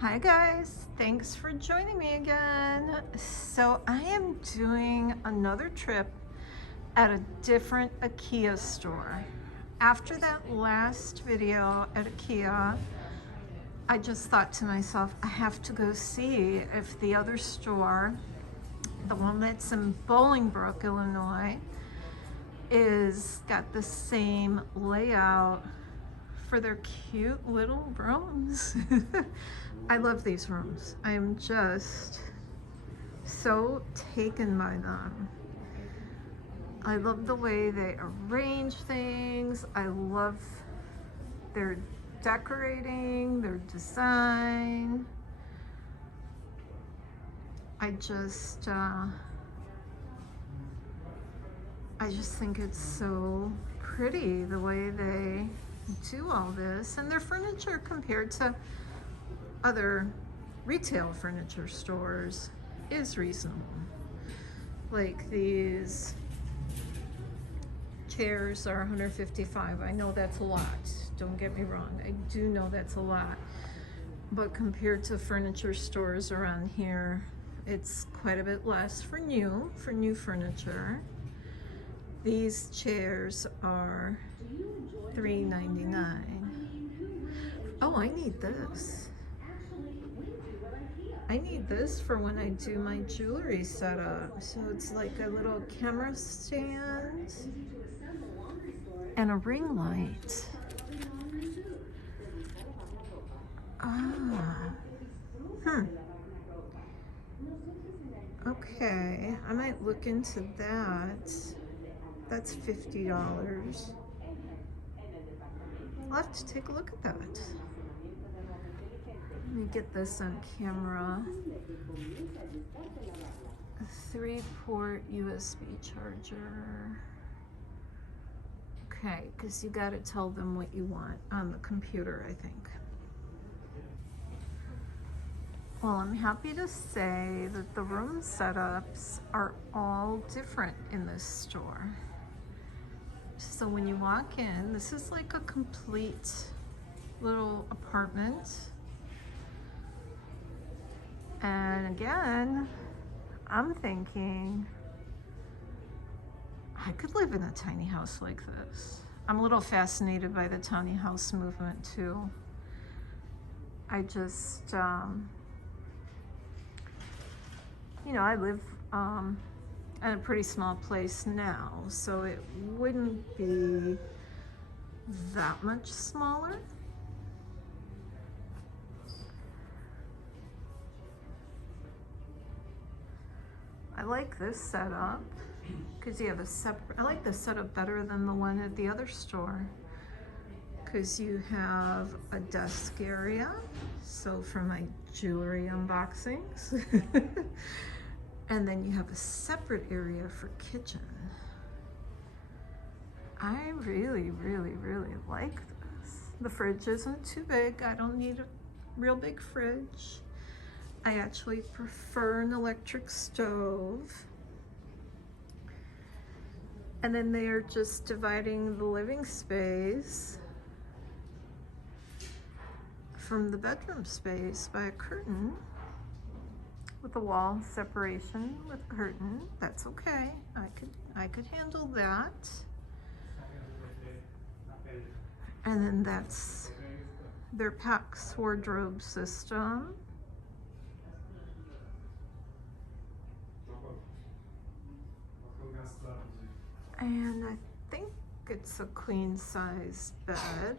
Hi guys, thanks for joining me again. So I am doing another trip at a different IKEA store. After that last video at IKEA, I just thought to myself, I have to go see if the other store, the one that's in Bolingbrook, Illinois, is got the same layout for their cute little rooms. I love these rooms. I am just so taken by them. I love the way they arrange things. I love their decorating, their design. I just think it's so pretty the way they do all this, and their furniture compared to other retail furniture stores is reasonable. Like these chairs are $155. I know that's a lot. Don't get me wrong. I do know that's a lot. But compared to furniture stores around here, it's quite a bit less for new furniture. These chairs are $3.99. Oh, I need this. I need this for when I do my jewelry setup. So it's like a little camera stand and a ring light. Okay, I might look into that. That's $50. I'll have to take a look at that. Let me get this on camera. A 3-port USB charger. Okay, because you got to tell them what you want on the computer, I think. Well, I'm happy to say that the room setups are all different in this store. So when you walk in, this is like a complete little apartment. And again, I'm thinking, I could live in a tiny house like this. I'm a little fascinated by the tiny house movement too. I just, I live in a pretty small place now, so it wouldn't be that much smaller. I like this setup because you have a separate, I like this setup better than the one at the other store because you have a desk area, so for my jewelry unboxings. And then you have a separate area for kitchen. I really, really, really like this. The fridge isn't too big. I don't need a real big fridge. I actually prefer an electric stove. And then they're just dividing the living space from the bedroom space by a curtain with a wall separation with a curtain. That's okay. I could handle that. And then that's their PAX wardrobe system. And I think it's a queen size bed.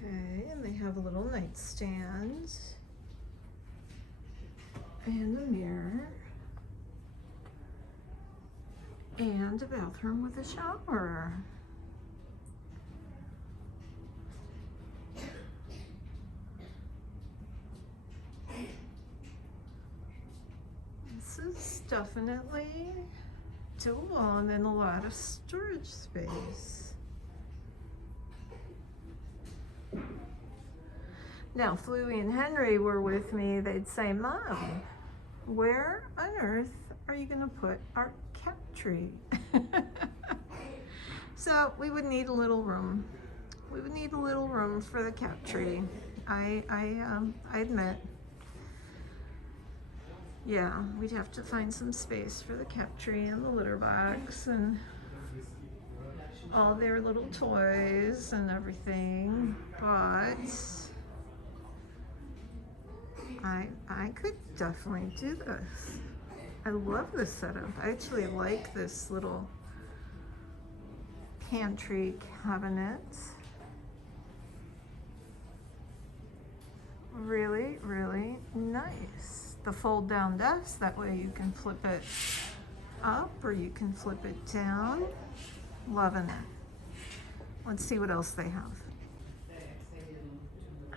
Okay, and they have a little nightstand and a mirror and a bathroom with a shower. This is definitely doable, and then a lot of storage space. Now, if Louie and Henry were with me, they'd say, Mom, where on earth are you going to put our cat tree? So we would need a little room we would need a little room for the cat tree. I admit. Yeah, we'd have to find some space for the cat tree and the litter box and all their little toys and everything, but I could definitely do this. I love this setup. I actually like this little pantry cabinet. Really, really nice. The fold down desk, that way you can flip it up or you can flip it down. Loving it. Let's see what else they have.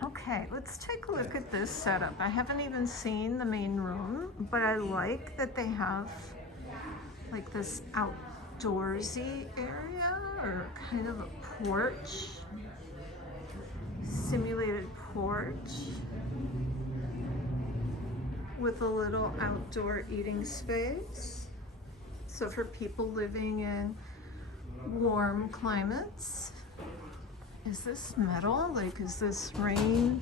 Okay, let's take a look at this setup. I haven't even seen the main room, but I like that they have like this outdoorsy area or kind of a porch, simulated porch with a little outdoor eating space. So for people living in warm climates. Is this metal? Like, is this rain?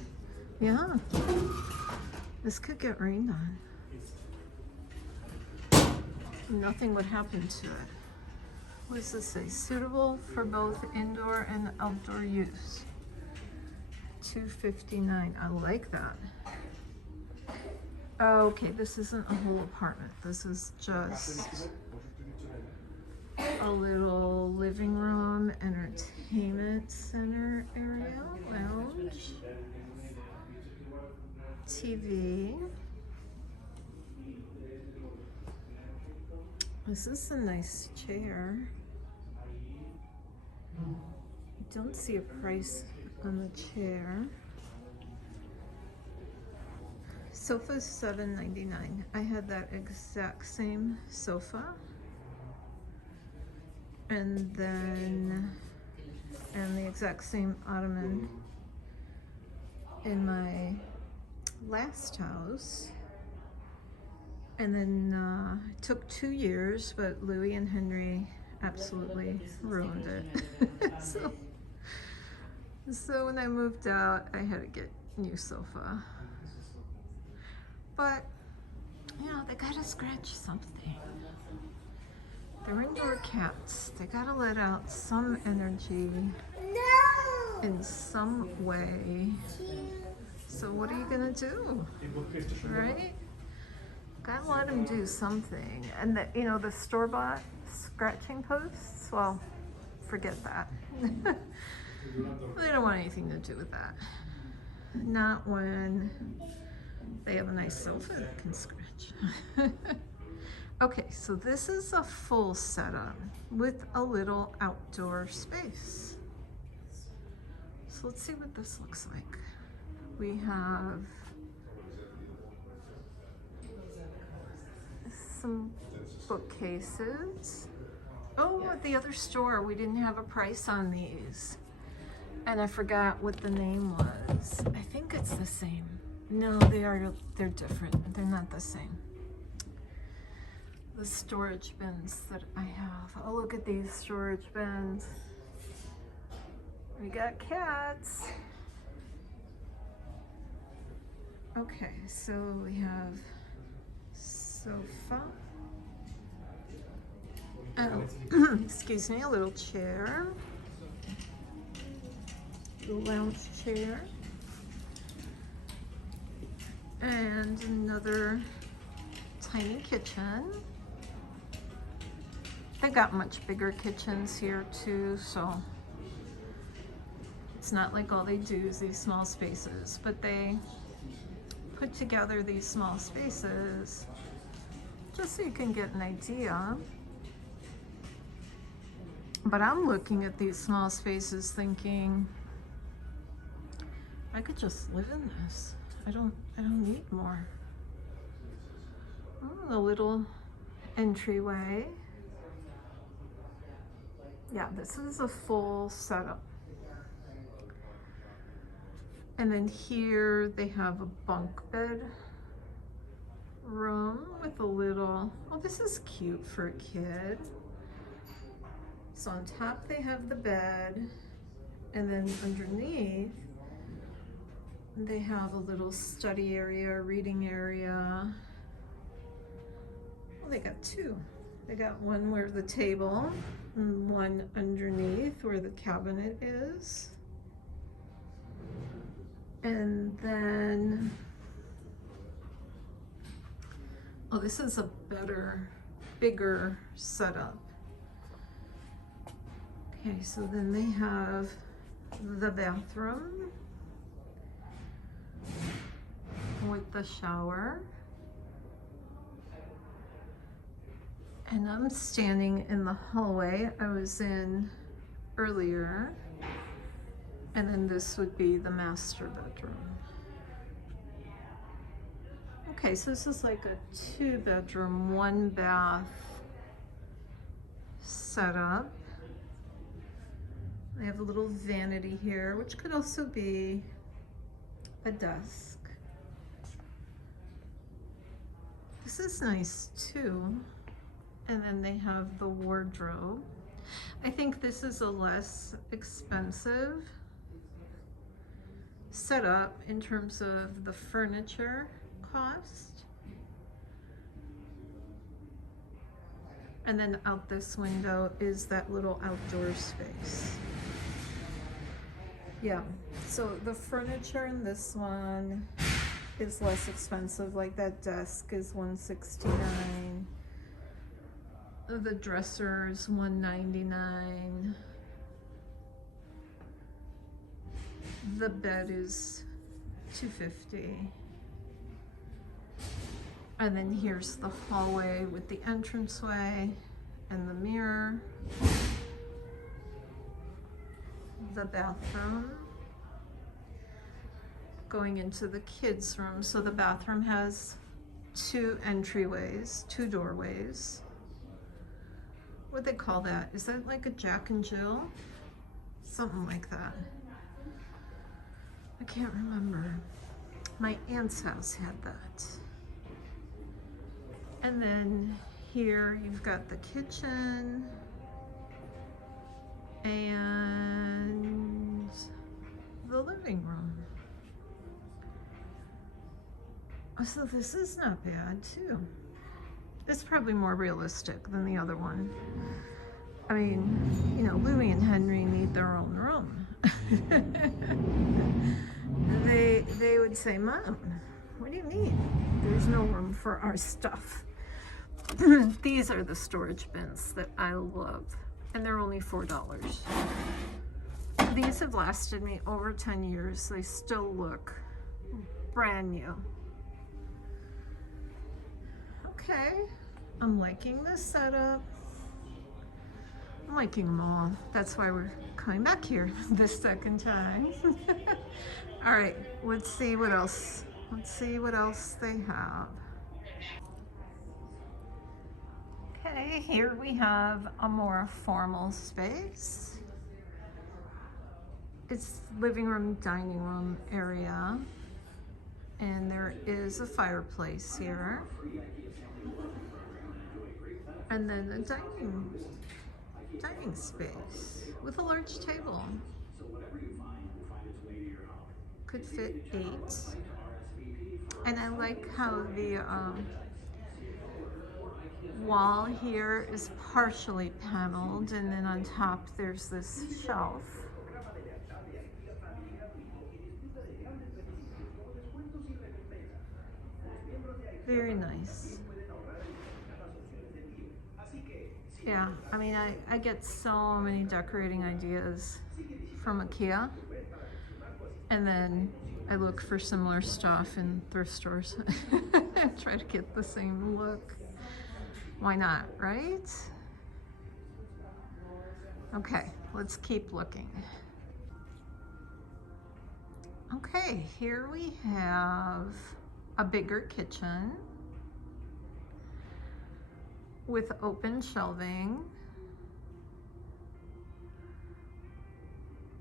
Yeah. This could get rained on. Nothing would happen to it. What does this say? Suitable for both indoor and outdoor use. $259. I like that. Okay, this isn't a whole apartment. This is just a little living room, entertainment center area, lounge, TV. This is a nice chair. I don't see a price on the chair. Sofa's $7.99. I had that exact same sofa. And the exact same ottoman in my last house. And then it took 2 years, but Louis and Henry absolutely ruined it. So when I moved out, I had to get a new sofa. But, you know, they gotta scratch something. They're indoor cats. They gotta let out some energy in some way. So what are you gonna do, right? Gotta let them do something. And the, you know, the store-bought scratching posts, well, forget that. They don't want anything to do with that. Not when they have a nice sofa that can scratch. Okay, so this is a full setup with a little outdoor space. So let's see what this looks like. We have some bookcases. Oh, at the other store, we didn't have a price on these. And I forgot what the name was. I think it's the same. No, they're different. They're not the same. The storage bins that I have. Oh, look at these storage bins. We got cats. Okay, so we have sofa. Oh, excuse me, a little chair. A lounge chair. And another tiny kitchen. They got much bigger kitchens here too, so it's not like all they do is these small spaces, but they put together these small spaces just so you can get an idea. But I'm looking at these small spaces thinking, I could just live in this. I don't need more. Oh, a little entryway. Yeah, this is a full setup. And then here they have a bunk bed room with a little, oh, this is cute for a kid. So on top they have the bed, And then underneath, they have a little study area, reading area. Well, they got two. They got one where the table and one underneath where the cabinet is. And then, oh, this is a better, bigger setup. Okay, so then they have the bathroom with the shower. And I'm standing in the hallway I was in earlier. And then this would be the master bedroom. Okay, so this is like a 2-bedroom, 1-bath setup. They have a little vanity here, which could also be a desk. This is nice too. And then they have the wardrobe. I think this is a less expensive setup in terms of the furniture cost. And then out this window is that little outdoor space. Yeah, so the furniture in this one is less expensive. Like that desk is $169. The dresser is $199. The bed is $250. And then here's the hallway with the entranceway and the mirror. The bathroom. Going into the kids' room. So the bathroom has 2 entryways, 2 doorways. What do they call that? Is that like a Jack and Jill? Something like that. I can't remember. My aunt's house had that. And then here you've got the kitchen and the living room. Oh, so this is not bad too. It's probably more realistic than the other one. I mean, you know, Louie and Henry need their own room. They would say, Mom, what do you mean? There's no room for our stuff. These are the storage bins that I love, and they're only $4. These have lasted me over 10 years. They still look brand new. Okay, I'm liking this setup. I'm liking them all. That's why we're coming back here this second time. All right, let's see what else. Let's see what else they have. Okay, here we have a more formal space. It's living room, dining room area. And there is a fireplace here. And then a dining space with a large table. Could fit 8. And I like how the wall here is partially paneled, and then on top there's this shelf. Very nice. Yeah, I mean, I get so many decorating ideas from IKEA, and then I look for similar stuff in thrift stores. Try to get the same look. Why not, right? Okay, let's keep looking. Okay, here we have a bigger kitchen with open shelving,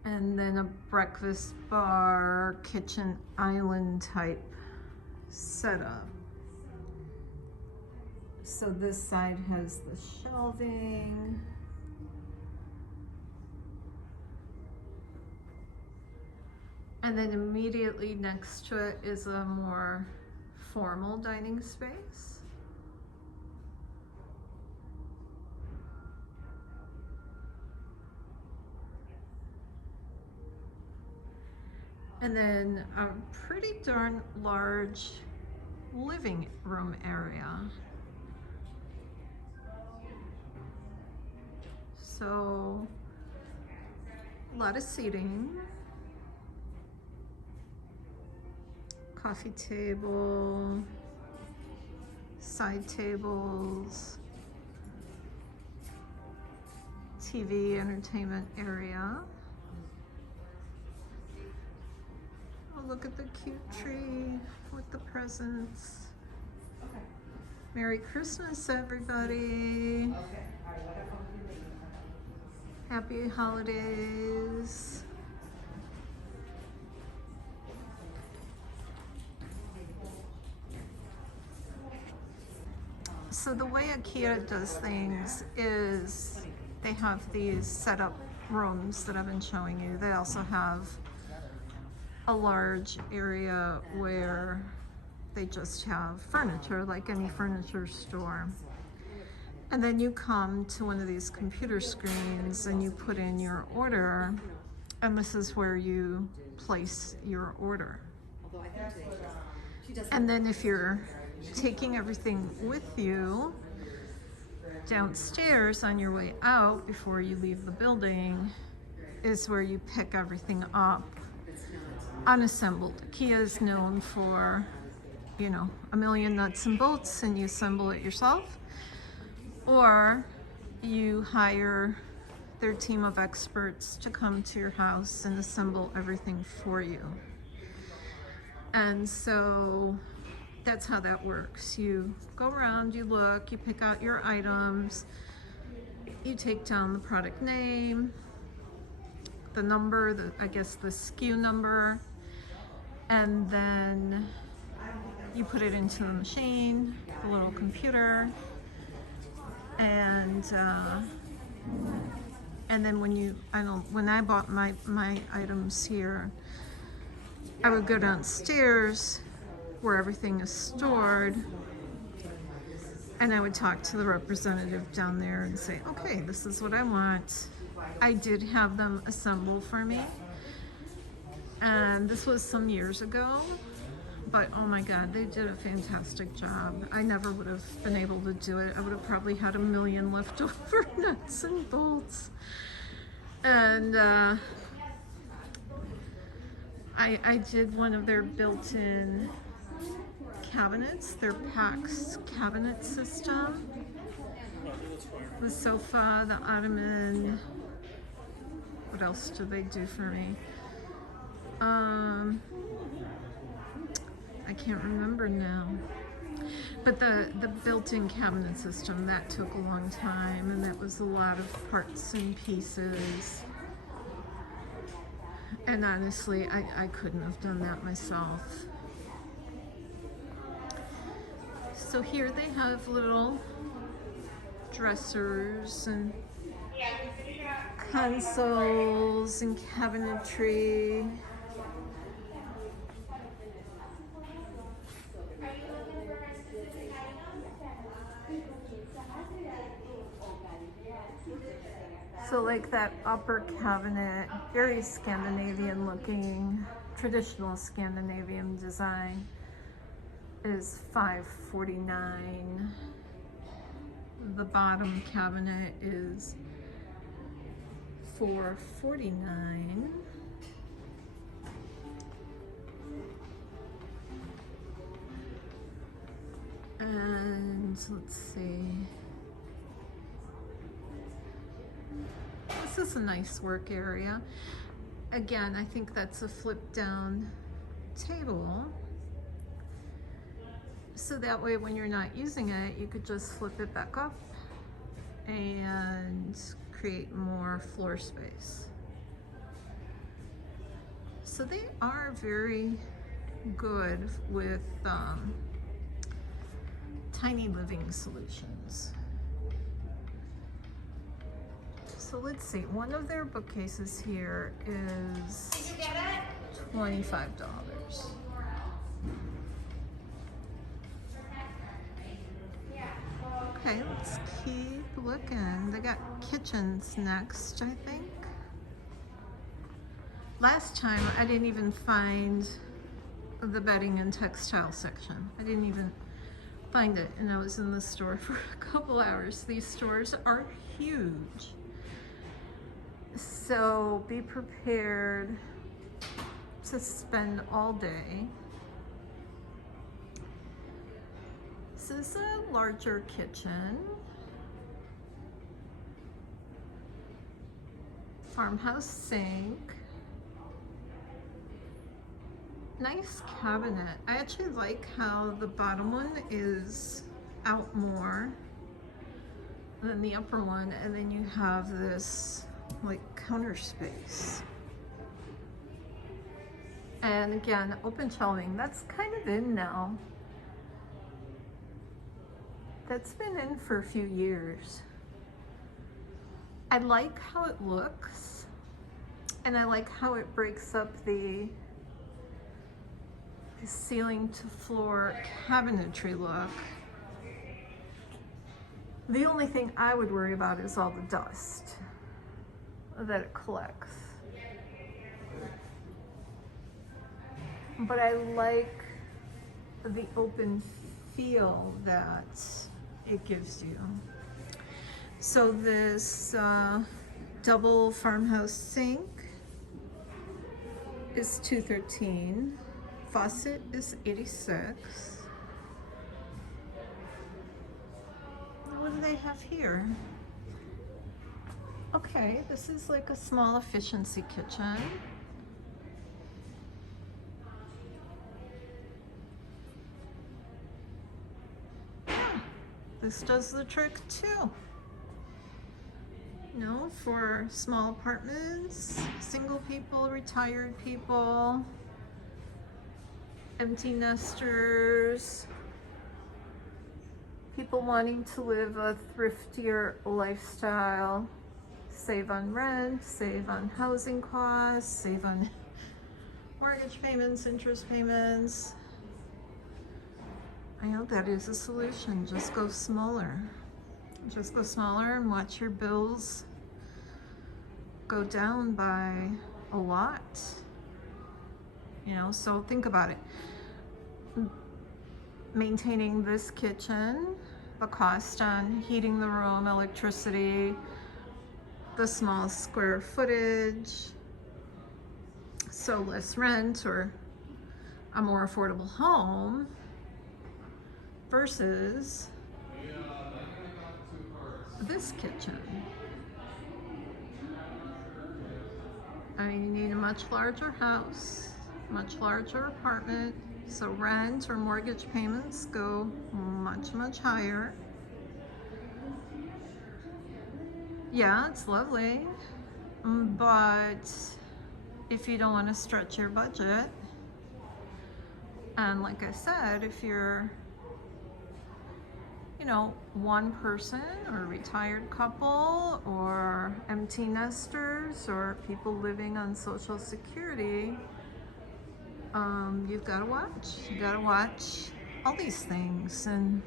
and then a breakfast bar, kitchen island type setup. So this side has the shelving. And then immediately next to it is a more formal dining space. And then a pretty darn large living room area. So a lot of seating, coffee table, side tables, TV entertainment area. Oh, look at the cute tree with the presents. Merry Christmas, everybody. Happy holidays. So the way IKEA does things is they have these setup rooms that I've been showing you. They also have a large area where they just have furniture, like any furniture store. And then you come to one of these computer screens and you put in your order, and this is where you place your order. And then if you're taking everything with you downstairs on your way out before you leave the building is where you pick everything up unassembled. IKEA is known for, you know, a million nuts and bolts, and you assemble it yourself. Or you hire their team of experts to come to your house and assemble everything for you. And so that's how that works. You go around, you look, you pick out your items, you take down the product name, the number, I guess the SKU number, and then you put it into the machine, the little computer. And then when I bought my items here, I would go downstairs where everything is stored, and I would talk to the representative down there and say, okay, this is what I want. I did have them assemble for me, and this was some years ago. But oh my God, they did a fantastic job. I never would have been able to do it. I would have probably had a million leftover nuts and bolts. And I did one of their built-in cabinets, their PAX cabinet system. The sofa, the ottoman. What else do they do for me? I can't remember now. But the built-in cabinet system, that took a long time, and that was a lot of parts and pieces. And honestly, I couldn't have done that myself. So here they have little dressers and consoles and cabinetry. So like that upper cabinet, very Scandinavian looking, traditional Scandinavian design, is $549. The bottom cabinet is $449. And let's see. This is a nice work area. Again, I think that's a flip down table. So that way when you're not using it, you could just flip it back up and create more floor space. So they are very good with tiny living solutions. So let's see, one of their bookcases here is $25. Okay, let's keep looking. They got kitchens next, I think. Last time I didn't even find the bedding and textile section. I didn't even find it, and I was in the store for a couple hours. These stores are huge. So be prepared to spend all day. This is a larger kitchen. Farmhouse sink. Nice cabinet. I actually like how the bottom one is out more than the upper one, and then you have this like counter space. And again, open shelving. That's kind of in now. That's been in for a few years. I like how it looks, and I like how it breaks up the ceiling to floor cabinetry look. The only thing I would worry about is all the dust that it collects. But I like the open feel that it gives you. So this double farmhouse sink is $213. Faucet is $86. What do they have here? Okay, this is like a small efficiency kitchen. Yeah, this does the trick too. You know, for small apartments, single people, retired people, empty nesters, people wanting to live a thriftier lifestyle, save on rent, save on housing costs, save on mortgage payments, interest payments. I know that is a solution. Just go smaller. Just go smaller and watch your bills go down by a lot. You know, so think about it. Maintaining this kitchen, the cost on heating the room, electricity, the small square footage, so less rent or a more affordable home versus this kitchen. I mean, you need a much larger house, much larger apartment, so rent or mortgage payments go much, much higher. Yeah, it's lovely, but if you don't want to stretch your budget, and like I said, if you're, you know, one person or a retired couple or empty nesters or people living on Social Security, you've got to watch. You got to watch all these things. And,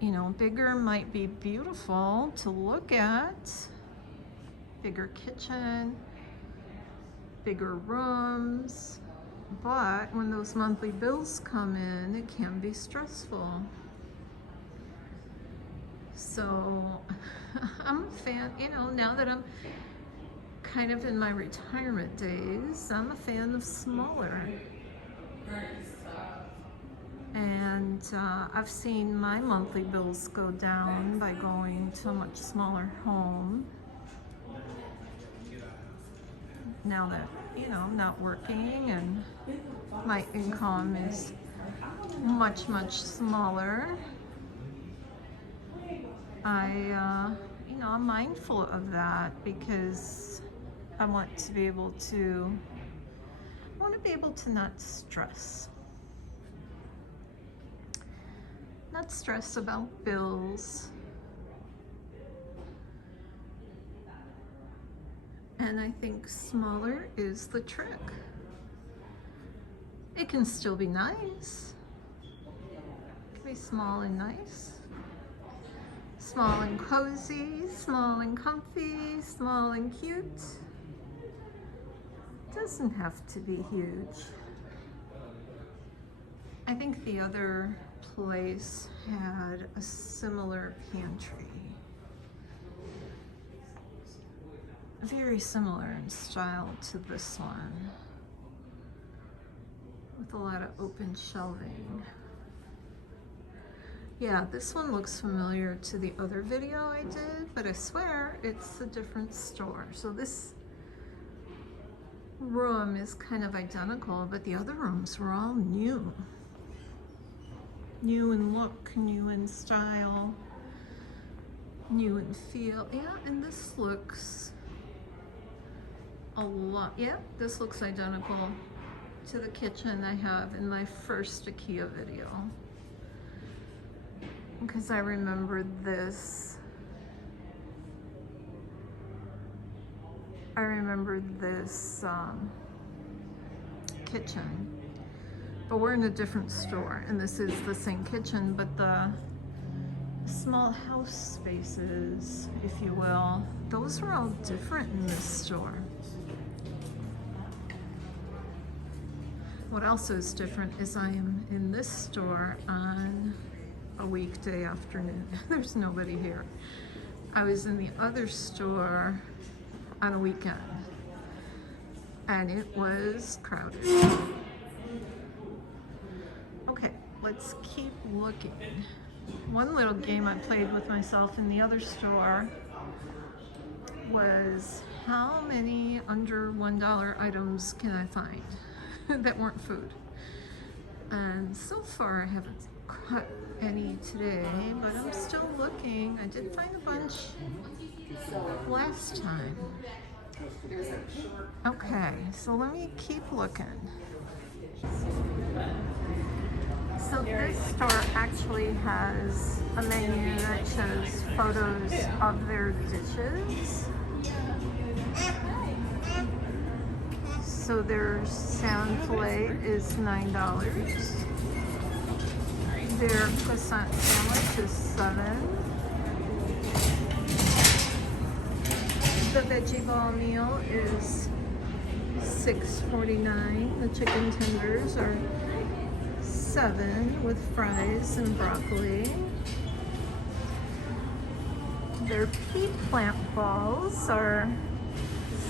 you know, bigger might be beautiful to look at. Bigger kitchen, bigger rooms. But when those monthly bills come in, it can be stressful. So I'm a fan, you know, now that I'm kind of in my retirement days, I'm a fan of smaller. And I've seen my monthly bills go down by going to a much smaller home. Now that, you know, I'm not working and my income is much, much smaller, you know, I'm mindful of that because I want to be able to, not stress. Not stress about bills. And I think smaller is the trick. It can still be nice. It can be small and nice. Small and cozy, small and comfy, small and cute. It doesn't have to be huge. I think the other place had a similar pantry. Very similar in style to this one, with a lot of open shelving. Yeah, this one looks familiar to the other video I did, but I swear it's a different store. So this room is kind of identical, but the other rooms were all new. New in look, new in style, new in feel. Yeah, and this looks a lot, yeah, this looks identical to the kitchen I have in my first IKEA video. Because I remember this. Kitchen. But we're in a different store, and this is the same kitchen, but the small house spaces, if you will, those are all different in this store. What also is different is I am in this store on a weekday afternoon. There's nobody here. I was in the other store on a weekend, and it was crowded. Okay, let's keep looking. One little game I played with myself in the other store was how many under $1 items can I find that weren't food? And so far I haven't caught any today, but I'm still looking. I did find a bunch last time. Okay, so let me keep looking. So this store actually has a menu that shows photos of their dishes. So their salmon fillet is $9. Their croissant sandwich is $7. The veggie ball meal is $6.49. The chicken tenders are $7 with fries and broccoli. Their pea plant balls are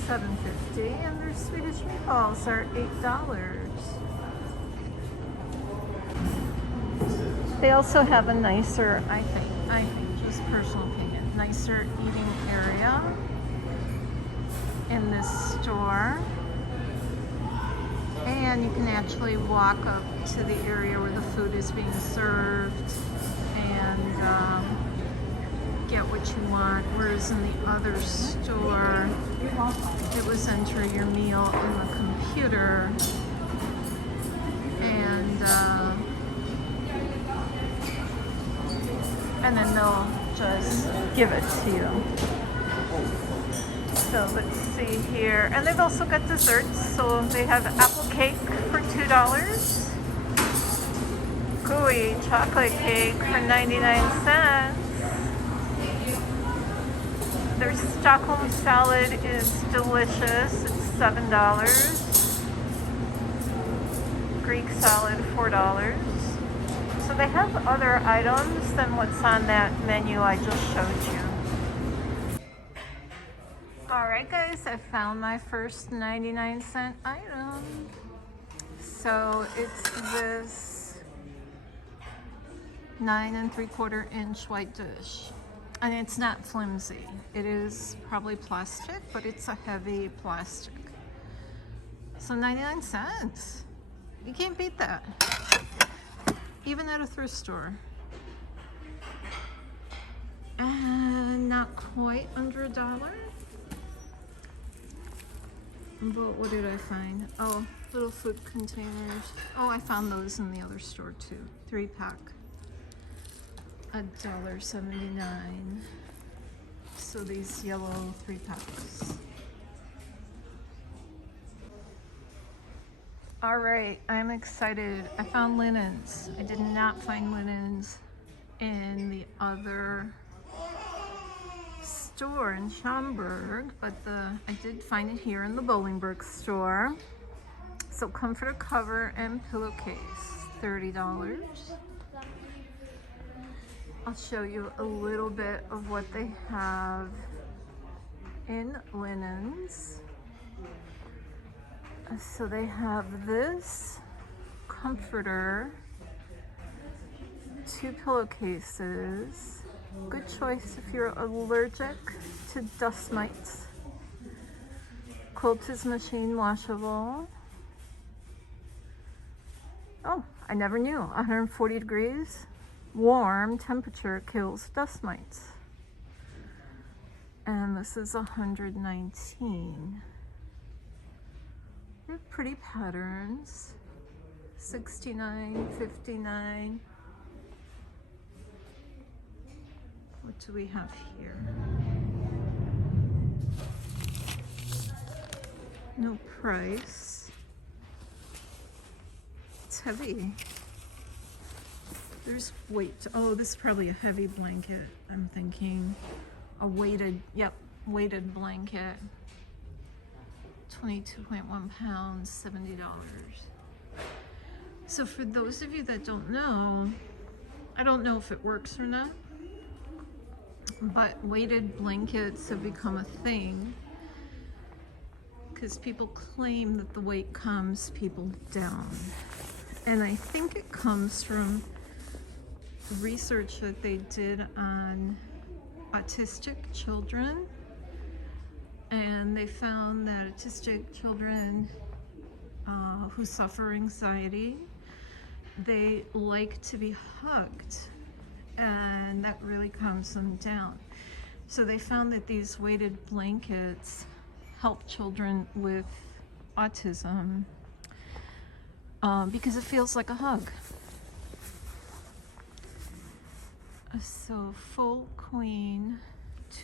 $7.50, and their Swedish meatballs are $8. They also have a nicer, I think, just personal opinion, nicer eating area in this store. And you can actually walk up to the area where the food is being served and get what you want. Whereas in the other store, it was enter your meal in the computer, and then they'll just give it to you. So let's see here. And they've also got desserts. So they have apple cake for $2. Gooey chocolate cake for 99 cents. Their Stockholm salad is delicious. It's $7. Greek salad, $4. So they have other items than what's on that menu I just showed you. Alright guys, I found my first 99-cent item. So it's this 9 3/4 inch white dish. And it's not flimsy. It is probably plastic, but it's a heavy plastic. So 99 cents. You can't beat that. Even at a thrift store. And not quite under $1. But what did I find? Oh, little food containers. Oh, I found those in the other store too. 3-pack. $1.79. So these yellow 3-packs. All right, I'm excited. I found linens. I did not find linens in the other store in Schaumburg, but I did find it here in the Bolingbrook store. So comforter cover and pillowcase, $30. I'll show you a little bit of what they have in linens. So they have this comforter, 2 pillowcases. Good choice if you're allergic to dust mites. Quilt is machine washable. Oh, I never knew. 140 degrees, warm temperature kills dust mites. And this is 119. They're pretty patterns. 69, 59. What do we have here? No price. It's heavy. There's weight. Oh, this is probably a heavy blanket. I'm thinking a weighted, yep, weighted blanket. 22.1 pounds, $70. So for those of you that don't know, I don't know if it works or not, but weighted blankets have become a thing because people claim that the weight calms people down. And I think it comes from research that they did on autistic children. And they found that autistic children who suffer anxiety, they like to be hugged, and that really calms them down. So they found that these weighted blankets help children with autism because it feels like a hug. So full queen,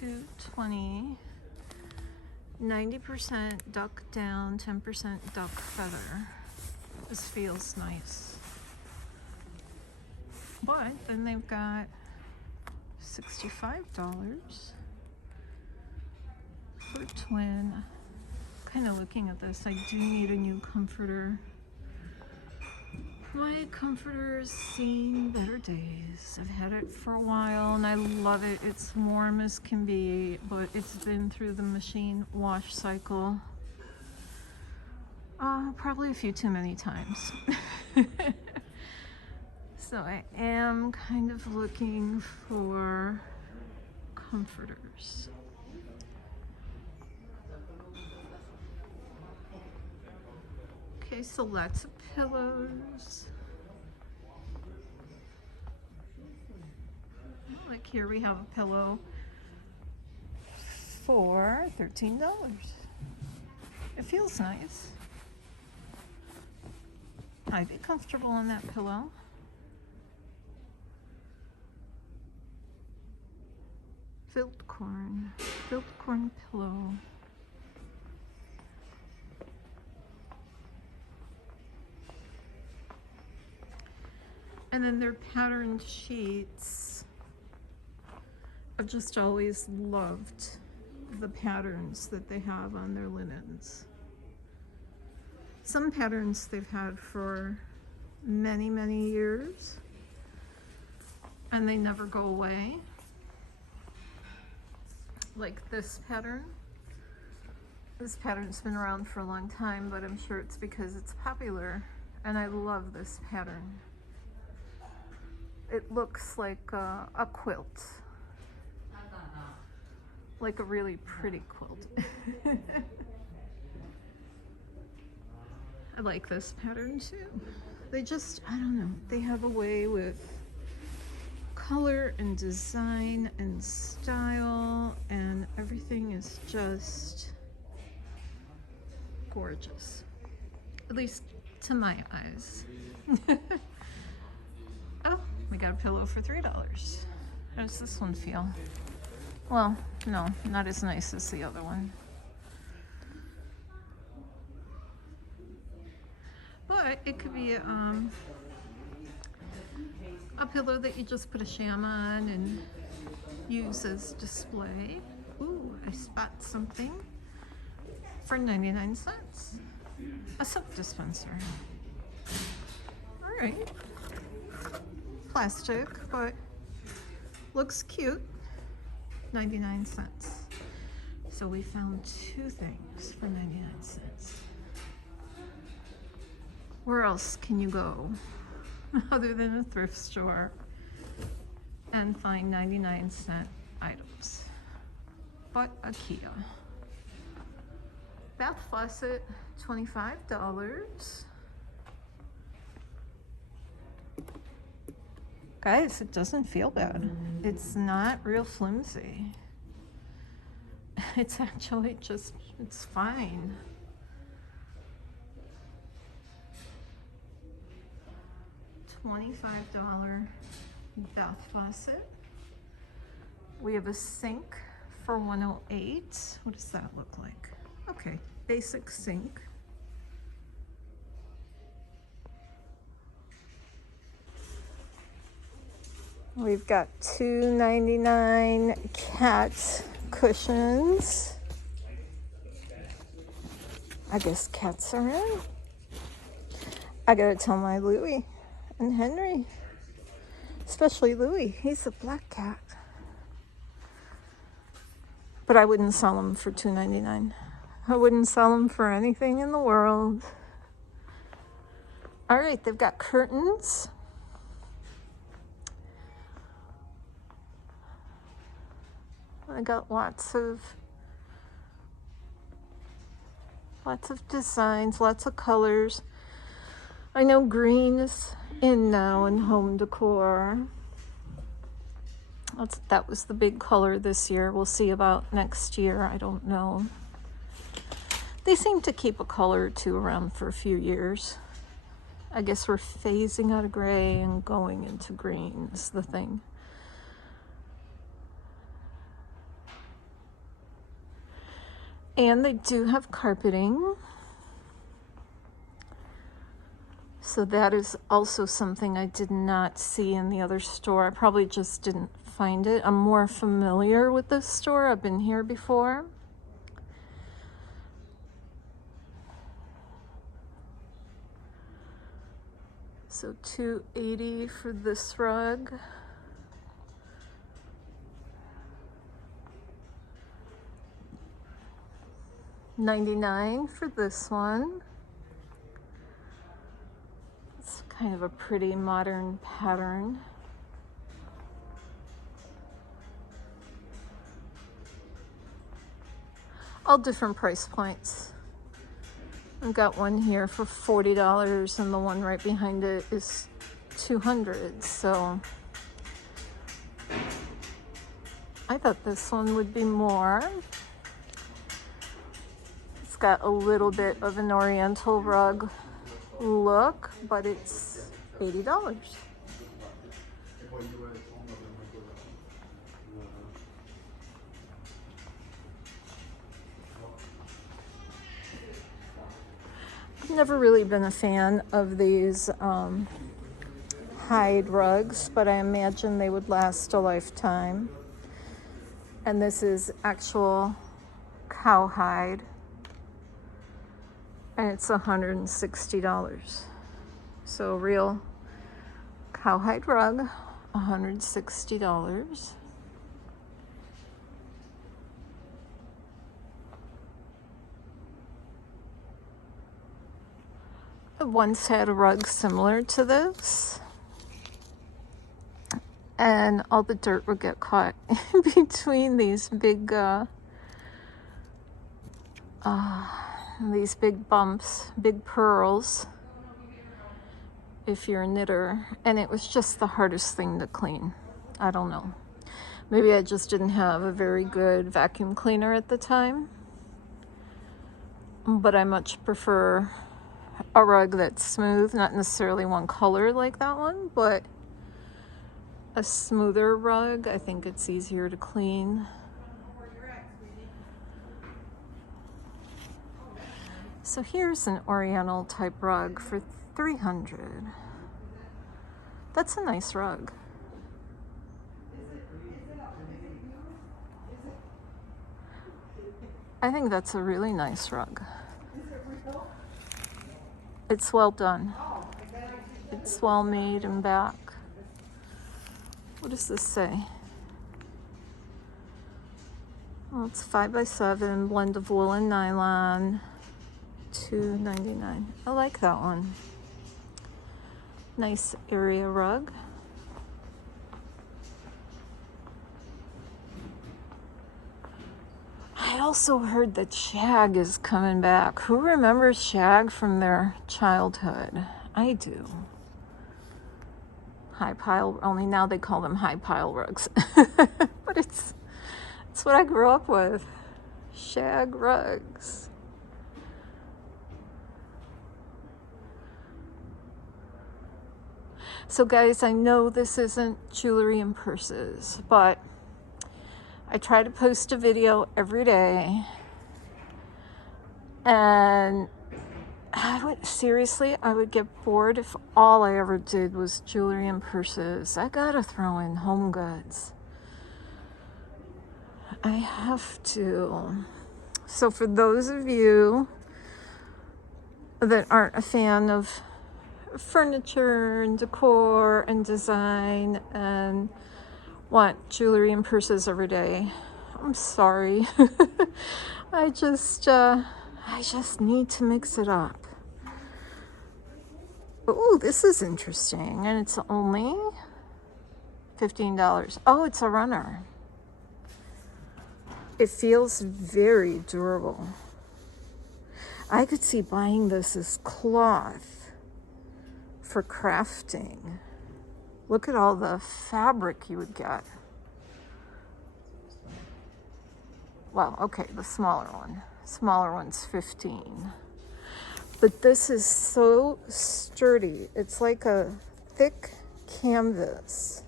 $220. 90% duck down, 10% duck feather. This feels nice. But then they've got $65 for twin. Kind of looking at this, I do need a new comforter. My comforter's seen better days. I've had it for a while and I love it. It's warm as can be, but it's been through the machine wash cycle probably a few too many times. So I am kind of looking for comforters. Okay, so lots of pillows. Like here we have a pillow for $13. It feels nice. I'd be comfortable on that pillow. Filled corn pillow. And then their patterned sheets. I've just always loved the patterns that they have on their linens. Some patterns they've had for many, many years, and they never go away. Like this pattern. This pattern's been around for a long time, but I'm sure it's because it's popular, and I love this pattern. It looks like a quilt. Like a really pretty quilt. I like this pattern too. They just, I don't know, they have a way with color and design and style, and everything is just gorgeous. At least to my eyes. Oh, we got a pillow for $3. How does this one feel? Well, no, not as nice as the other one. but it could be a pillow that you just put a sham on and use as display. Ooh, I spot something for 99 cents. A soap dispenser. All right. Plastic, but looks cute. 99 cents. So we found two things for 99 cents. Where else can you go other than a thrift store and find 99-cent items? But IKEA. Bath faucet, $25. Guys, it doesn't feel bad. It's not real flimsy. It's actually just, it's fine. $25 bath faucet. We have a sink for $108. What does that look like? Okay, basic sink. We've got $2.99 cat cushions. I guess cats are in. I gotta tell my Louie and Henry, especially Louie, he's a black cat. But I wouldn't sell them for $2.99. I wouldn't sell them for anything in the world. All right, they've got curtains. I got lots of designs, lots of colors. I know green is in now in home decor. That was the big color this year. We'll see about next year. I don't know. They seem to keep a color or two around for a few years. I guess we're phasing out of gray and going into green is the thing. And they do have carpeting. So that is also something I did not see in the other store. I probably just didn't find it. I'm more familiar with this store. I've been here before. So $2.80 for this rug. $99 for this one. It's kind of a pretty modern pattern. All different price points. I've got one here for $40 and the one right behind it is $200. So I thought this one would be more. It's got a little bit of an oriental rug look, but it's $80. I've never really been a fan of these hide rugs, but I imagine they would last a lifetime. And this is actual cowhide. And it's $160. So a real cowhide rug, $160. I once had a rug similar to this, and all the dirt would get caught in between these big bumps, big pearls, if you're a knitter, and it was just the hardest thing to clean. I don't know. Maybe I just didn't have a very good vacuum cleaner at the time, but I much prefer a rug that's smooth, not necessarily one color like that one, but a smoother rug. I think it's easier to clean. So here's an Oriental type rug for $300. That's a nice rug. I think that's a really nice rug. It's well done. It's well made and back. What does this say? Well, it's 5x7, blend of wool and nylon, $2.99. I like that one. Nice area rug. I also heard that shag is coming back. Who remembers shag from their childhood? I do. High pile, only now they call them high pile rugs. But it's what I grew up with. Shag rugs. So guys, I know this isn't jewelry and purses, but I try to post a video every day, and I would get bored if all I ever did was jewelry and purses. I gotta throw in home goods. I have to. So for those of you that aren't a fan of furniture and decor and design and want jewelry and purses every day, I'm sorry. I just need to mix it up. Oh, this is interesting, and it's only $15. Oh, it's a runner. It feels very durable. I could see buying this as cloth for crafting. Look at all the fabric you would get. Well, okay, the smaller one. Smaller one's $15. But this is so sturdy. It's like a thick canvas.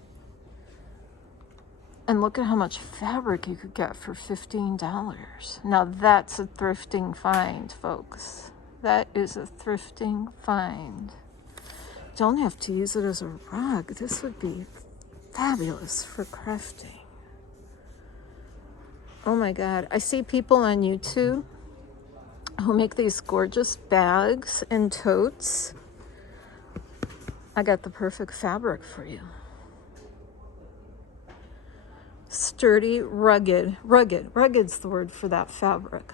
And look at how much fabric you could get for $15. Now that's a thrifting find, folks. That is a thrifting find. Don't have to use it as a rug. This would be fabulous for crafting. Oh my God. I see people on YouTube who make these gorgeous bags and totes. I got the perfect fabric for you. Sturdy, rugged. Rugged's the word for that fabric.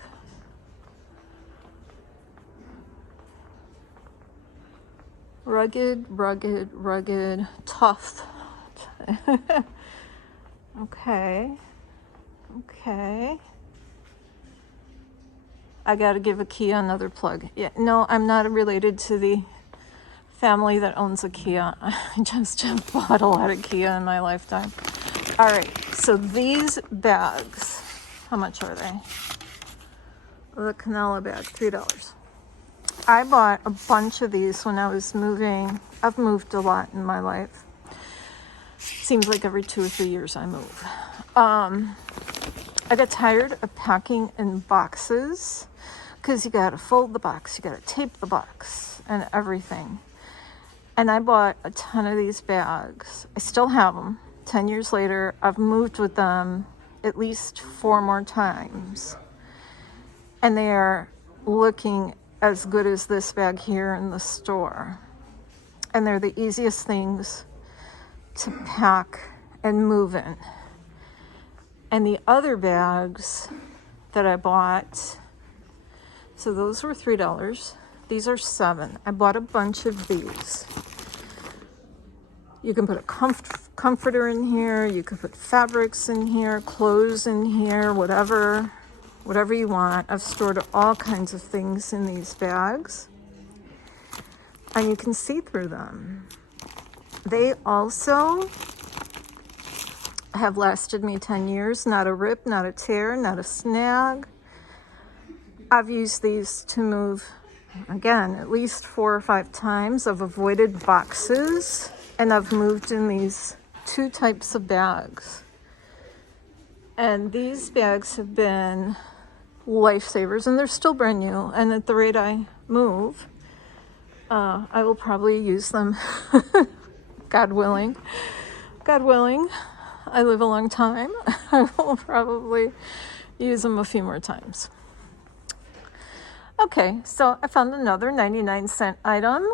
Rugged, tough. Okay. I gotta give IKEA another plug. Yeah, no, I'm not related to the family that owns IKEA. I just have bought a lot of IKEA in my lifetime. All right, so these bags, how much are they? The Canela bag, $3. I bought a bunch of these when I was moving. I've moved a lot in my life. Seems like every 2 or 3 years I move. I got tired of packing in boxes because you gotta fold the box, you gotta tape the box and everything. And I bought a ton of these bags. I still have them. 10 years later, I've moved with them at least 4 more times. And they are looking as good as this bag here in the store. And they're the easiest things to pack and move in. And the other bags that I bought, so those were $3. These are $7. I bought a bunch of these. You can put a comforter in here. You can put fabrics in here, clothes in here, whatever you want. I've stored all kinds of things in these bags. And you can see through them. They also have lasted me 10 years. Not a rip, not a tear, not a snag. I've used these to move, again, at least 4 or 5 times. I've avoided boxes, and I've moved in these 2 types of bags. And these bags have been lifesavers, and they're still brand new. And at the rate I move, I will probably use them, God willing. God willing, I live a long time. I will probably use them a few more times. Okay, so I found another 99-cent item,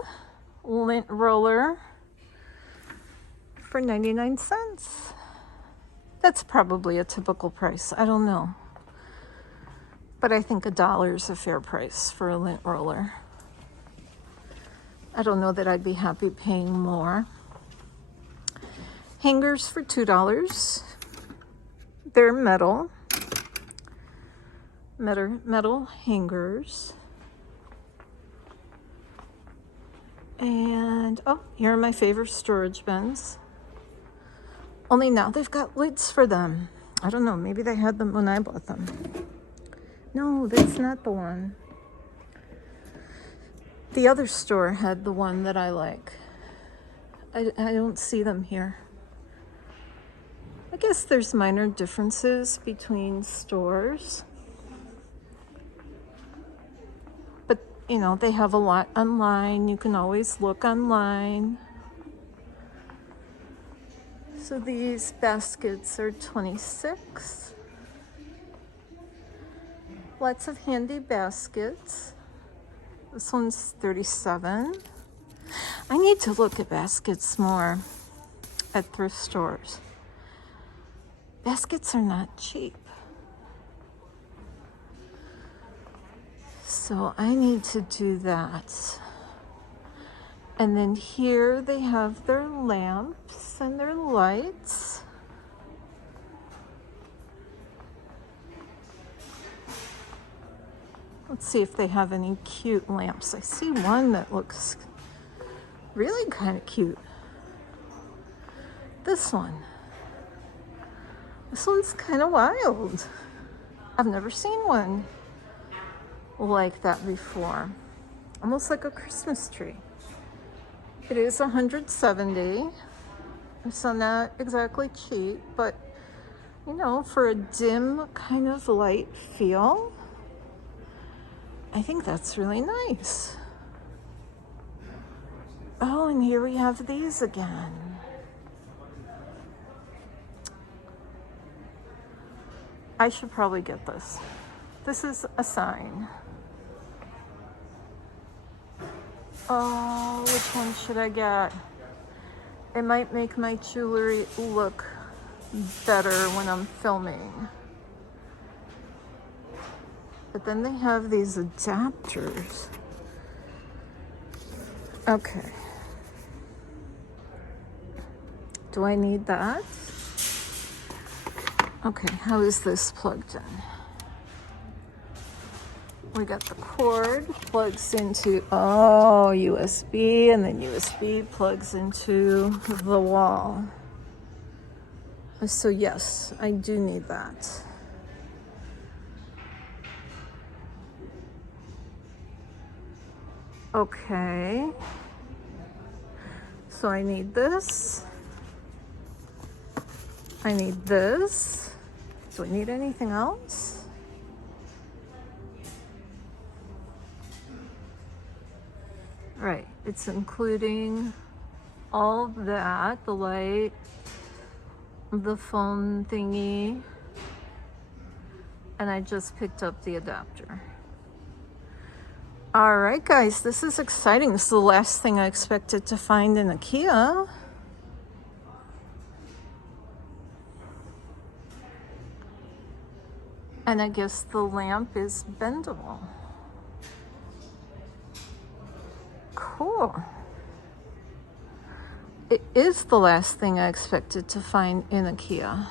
lint roller for 99 cents. That's probably a typical price. I don't know. But I think $1 is a fair price for a lint roller. I don't know that I'd be happy paying more. Hangers for $2. They're metal hangers. And oh, here are my favorite storage bins. Only now they've got lids for them. I don't know, maybe they had them when I bought them. No, that's not the one. The other store had the one that I like. I don't see them here. I guess there's minor differences between stores. But, you know, they have a lot online. You can always look online. So these baskets are 26. Lots of handy baskets. This one's 37. I need to look at baskets more at thrift stores. Baskets are not cheap. So I need to do that. And then here they have their lamps and their lights. Let's see if they have any cute lamps. I see one that looks really kind of cute. This one. This one's kind of wild. I've never seen one like that before. Almost like a Christmas tree. It is $170. So not exactly cheap, but you know, for a dim kind of light feel, I think that's really nice. Oh, and here we have these again. I should probably get this. This is a sign. Oh, which one should I get? It might make my jewelry look better when I'm filming. But then they have these adapters. Okay. Do I need that? Okay, how is this plugged in? We got the cord, plugs into, oh, USB, and then USB plugs into the wall. So yes, I do need that. Okay. So I need this. I need this. Do I need anything else? Right, it's including all of that, the light, the phone thingy, and I just picked up the adapter. All right, guys, this is exciting. This is the last thing I expected to find in IKEA. And I guess the lamp is bendable. Cool. It is the last thing I expected to find in IKEA.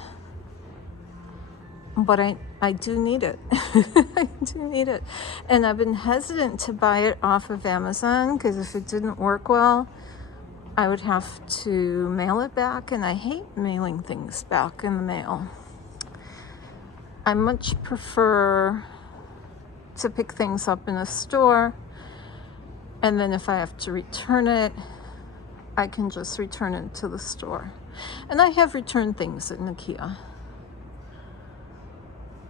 But I do need it. I do need it. And I've been hesitant to buy it off of Amazon because if it didn't work well, I would have to mail it back, and I hate mailing things back in the mail. I much prefer to pick things up in a store, and then if I have to return it, I can just return it to the store. And I have returned things at IKEA.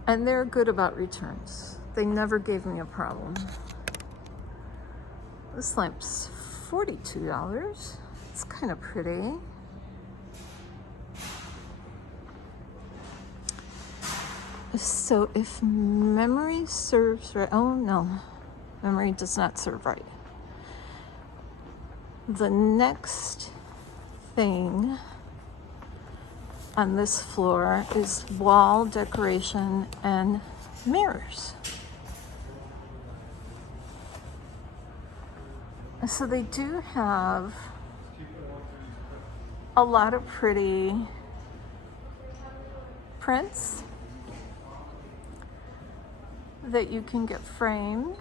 And they're good about returns. They never gave me a problem. This lamp's $42. It's kind of pretty. So if memory serves right, oh no, memory does not serve right. The next thing on this floor is wall decoration and mirrors. So they do have a lot of pretty prints that you can get framed.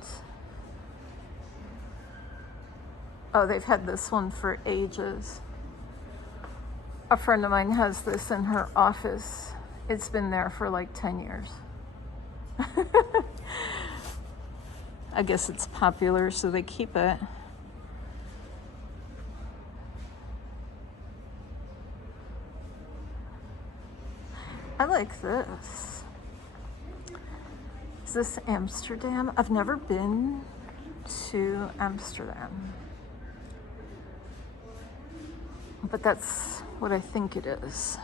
Oh, they've had this one for ages. A friend of mine has this in her office. It's been there for like 10 years. I guess it's popular, so they keep it. I like this. Is this Amsterdam? I've never been to Amsterdam, but that's what I think it is.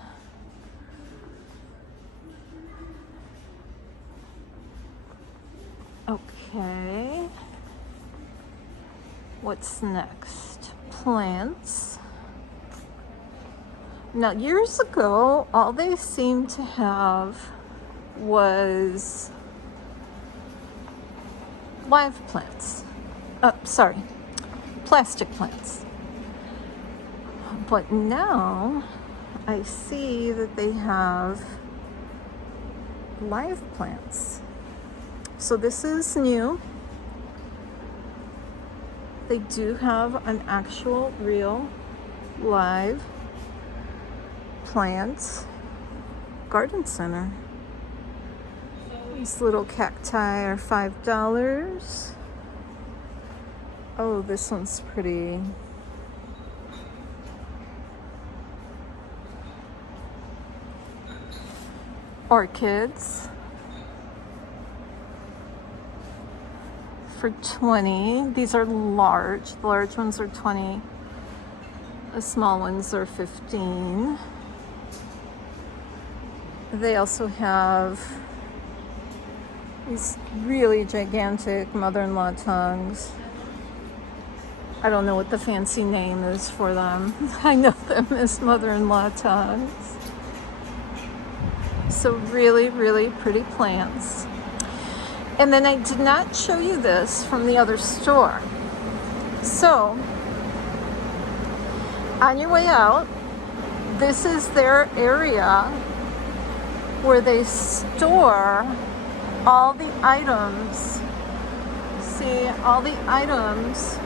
Okay. What's next? Plants. Now, years ago, all they seemed to have was live plants. Sorry, plastic plants. But now I see that they have live plants. So this is new. They do have an actual real live plant garden center. These little cacti are $5. Oh, this one's pretty. Orchids for $20. These are large. The large ones are $20. The small ones are $15. They also have these really gigantic mother-in-law tongues. I don't know what the fancy name is for them. I know them as mother-in-law tongues. So really, really pretty plants. And then I did not show you this from the other store. So on your way out, this is their area where they store all the items. See, all the items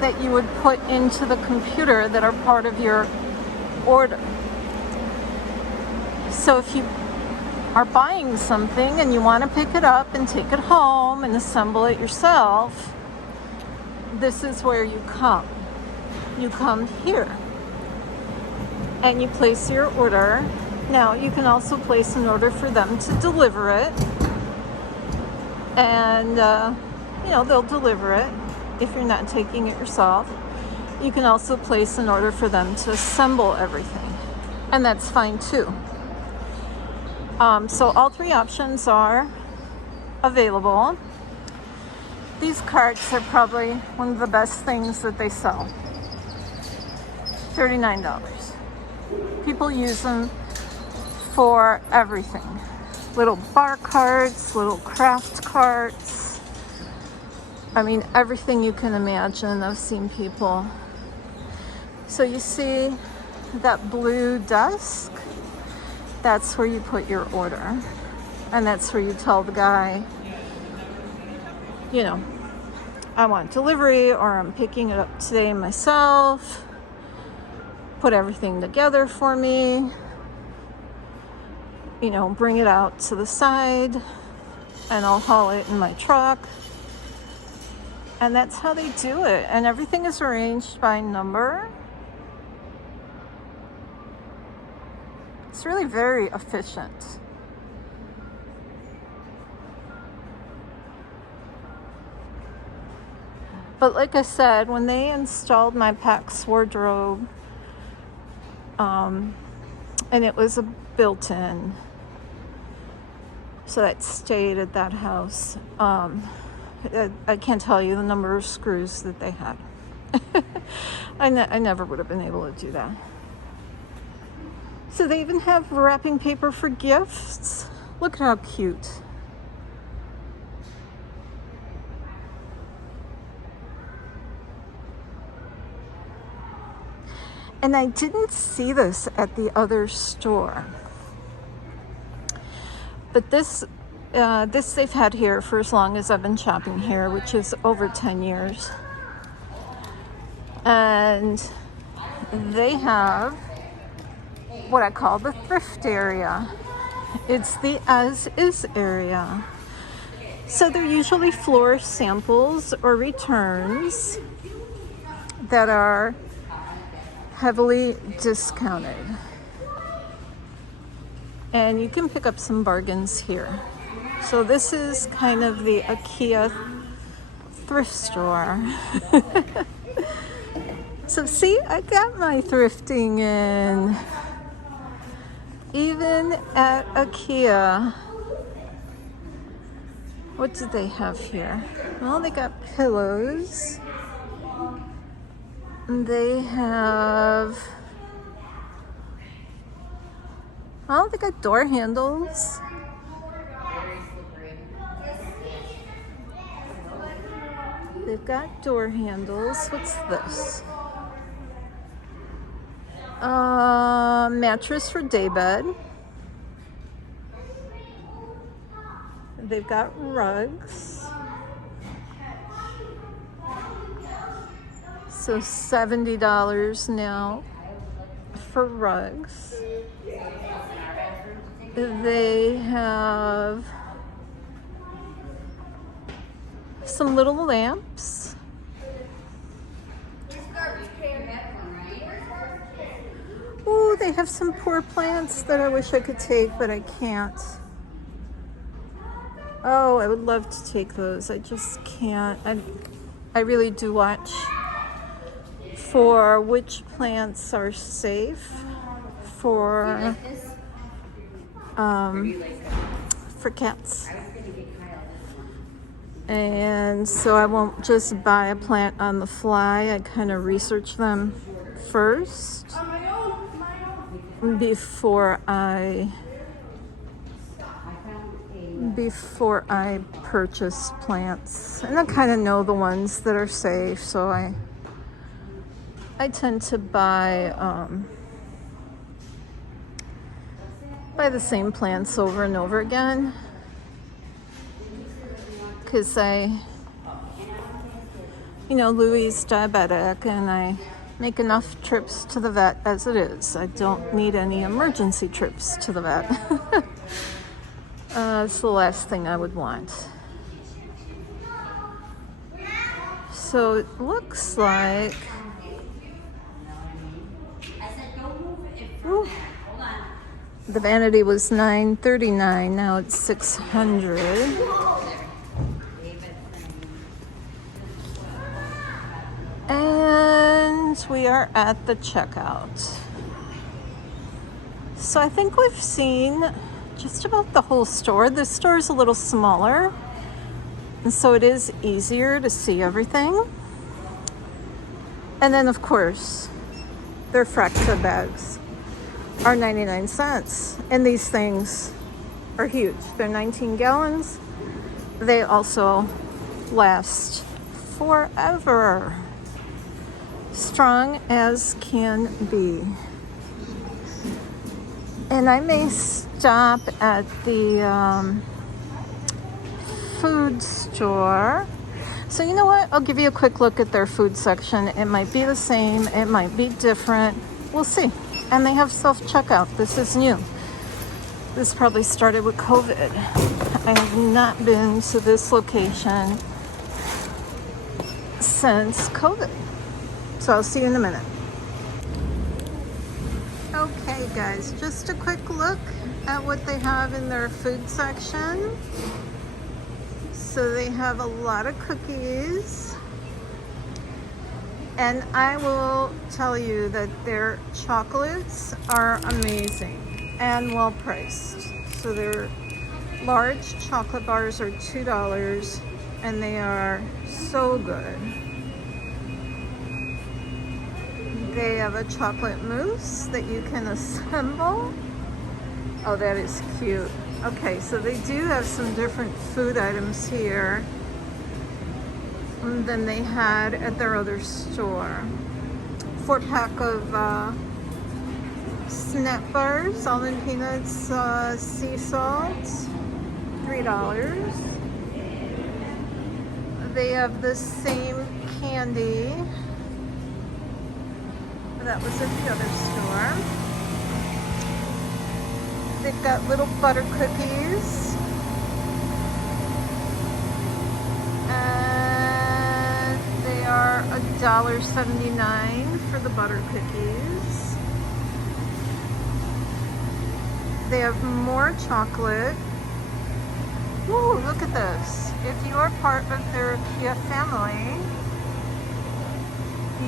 that you would put into the computer that are part of your order. So if you are buying something and you want to pick it up and take it home and assemble it yourself, this is where you come. You come here and you place your order. Now you can also place an order for them to deliver it, and they'll deliver it if you're not taking it yourself. You can also place an order for them to assemble everything, and that's fine too. So all three options are available. These carts are probably one of the best things that they sell. $39. People use them for everything. Little bar carts, little craft carts. I mean, everything you can imagine. I've seen people. So you see that blue desk? That's where you put your order. And that's where you tell the guy, I want delivery, or I'm picking it up today myself. Put everything together for me. Bring it out to the side, and I'll haul it in my truck. And that's how they do it. And everything is arranged by number. It's really very efficient. But like I said, when they installed my PAX wardrobe, and it was a built-in, so that stayed at that house. I can't tell you the number of screws that they had. I never would have been able to do that. So they even have wrapping paper for gifts. Look at how cute. And I didn't see this at the other store. But this they've had here for as long as I've been shopping here, which is over 10 years. And they have what I call the thrift area. It's the as-is area. So they're usually floor samples or returns that are heavily discounted. And you can pick up some bargains here. So this is kind of the IKEA thrift store. So see, I got my thrifting in. Even at IKEA. What do they have here? Well, they got pillows. They have, well, they got door handles. They've got door handles. What's this? Mattress for daybed. They've got rugs. So $70 now for rugs. They have some little lamps. Oh, they have some poor plants that I wish I could take, but I can't. Oh, I would love to take those. I just can't. I really do watch for which plants are safe for cats. And so I won't just buy a plant on the fly. I kind of research them first before I purchase plants. And I kind of know the ones that are safe, so I tend to buy the same plants over and over again, because Louis is diabetic and I make enough trips to the vet as it is. I don't need any emergency trips to the vet. It's the last thing I would want. So it looks like, ooh, the vanity was $9.39. Now it's $600. And we are at the checkout. So I think we've seen just about the whole store. This store is a little smaller, and so it is easier to see everything. And then, of course, their Fracta bags are 99 cents. And these things are huge. They're 19 gallons. They also last forever. Strong as can be. And I may stop at the food store. So you know what? I'll give you a quick look at their food section. It might be the same. It might be different. We'll see. And they have self-checkout. This is new. This probably started with COVID. I have not been to this location since COVID. So I'll see you in a minute. Okay guys, just a quick look at what they have in their food section. So they have a lot of cookies. And I will tell you that their chocolates are amazing and well priced. So their large chocolate bars are $2 and they are so good. They have a chocolate mousse that you can assemble. Oh, that is cute. Okay, so they do have some different food items here than they had at their other store. 4-pack of snack bars, almond peanuts, sea salt, $3. They have the same candy that was at the other store. They've got little butter cookies. And they are $1.79 for the butter cookies. They have more chocolate. Ooh, look at this. If you are part of their IKEA family,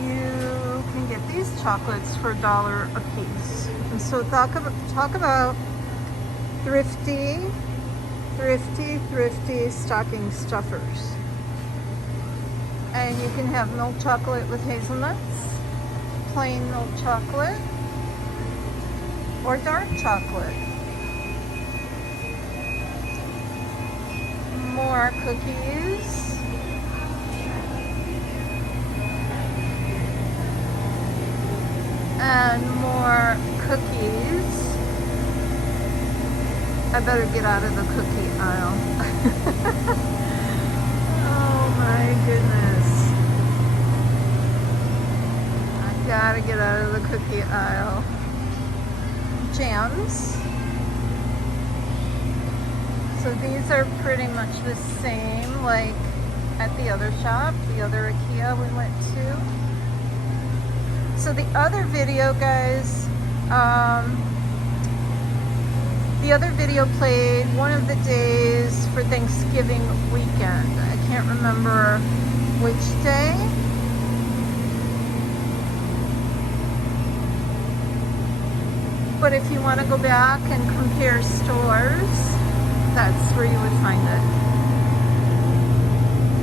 you can get these chocolates for $1 a piece. And so talk about thrifty stocking stuffers. And you can have milk chocolate with hazelnuts, plain milk chocolate, or dark chocolate. More cookies. And more cookies. I better get out of the cookie aisle. Oh my goodness. I gotta get out of the cookie aisle. Jams. So these are pretty much the same like at the other shop, the other IKEA we went to. So the other video, guys, the other video played one of the days for Thanksgiving weekend. I can't remember which day. But if you want to go back and compare stores, that's where you would find it.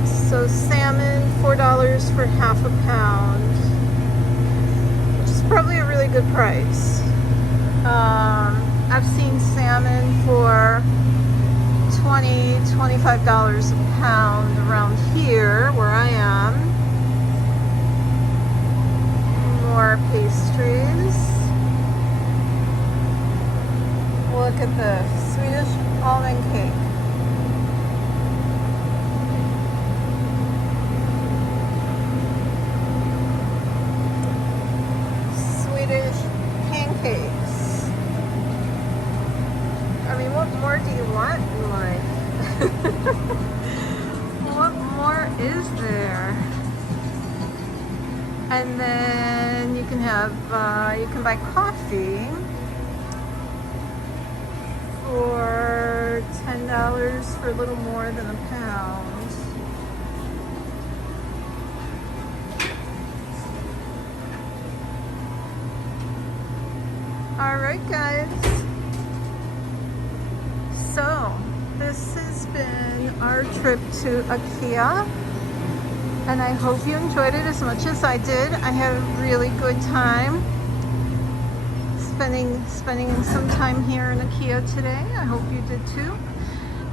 So salmon, $4 for half a pound, which is probably a really good price. I've seen salmon for $20, $25 a pound around here where I am. More pastries. Look at this, Swedish almond cake. Swedish pancakes. I mean, what more do you want in life? What more is there? And then you can have, you can buy coffee for $10 for a little more than a pound. All right, guys. So this has been our trip to IKEA, and I hope you enjoyed it as much as I did. I had a really good time spending some time here in IKEA today. I hope you did too.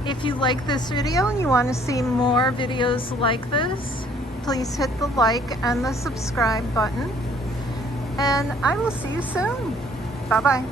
If you like this video and you want to see more videos like this, please hit the like and the subscribe button. And I will see you soon. Bye-bye.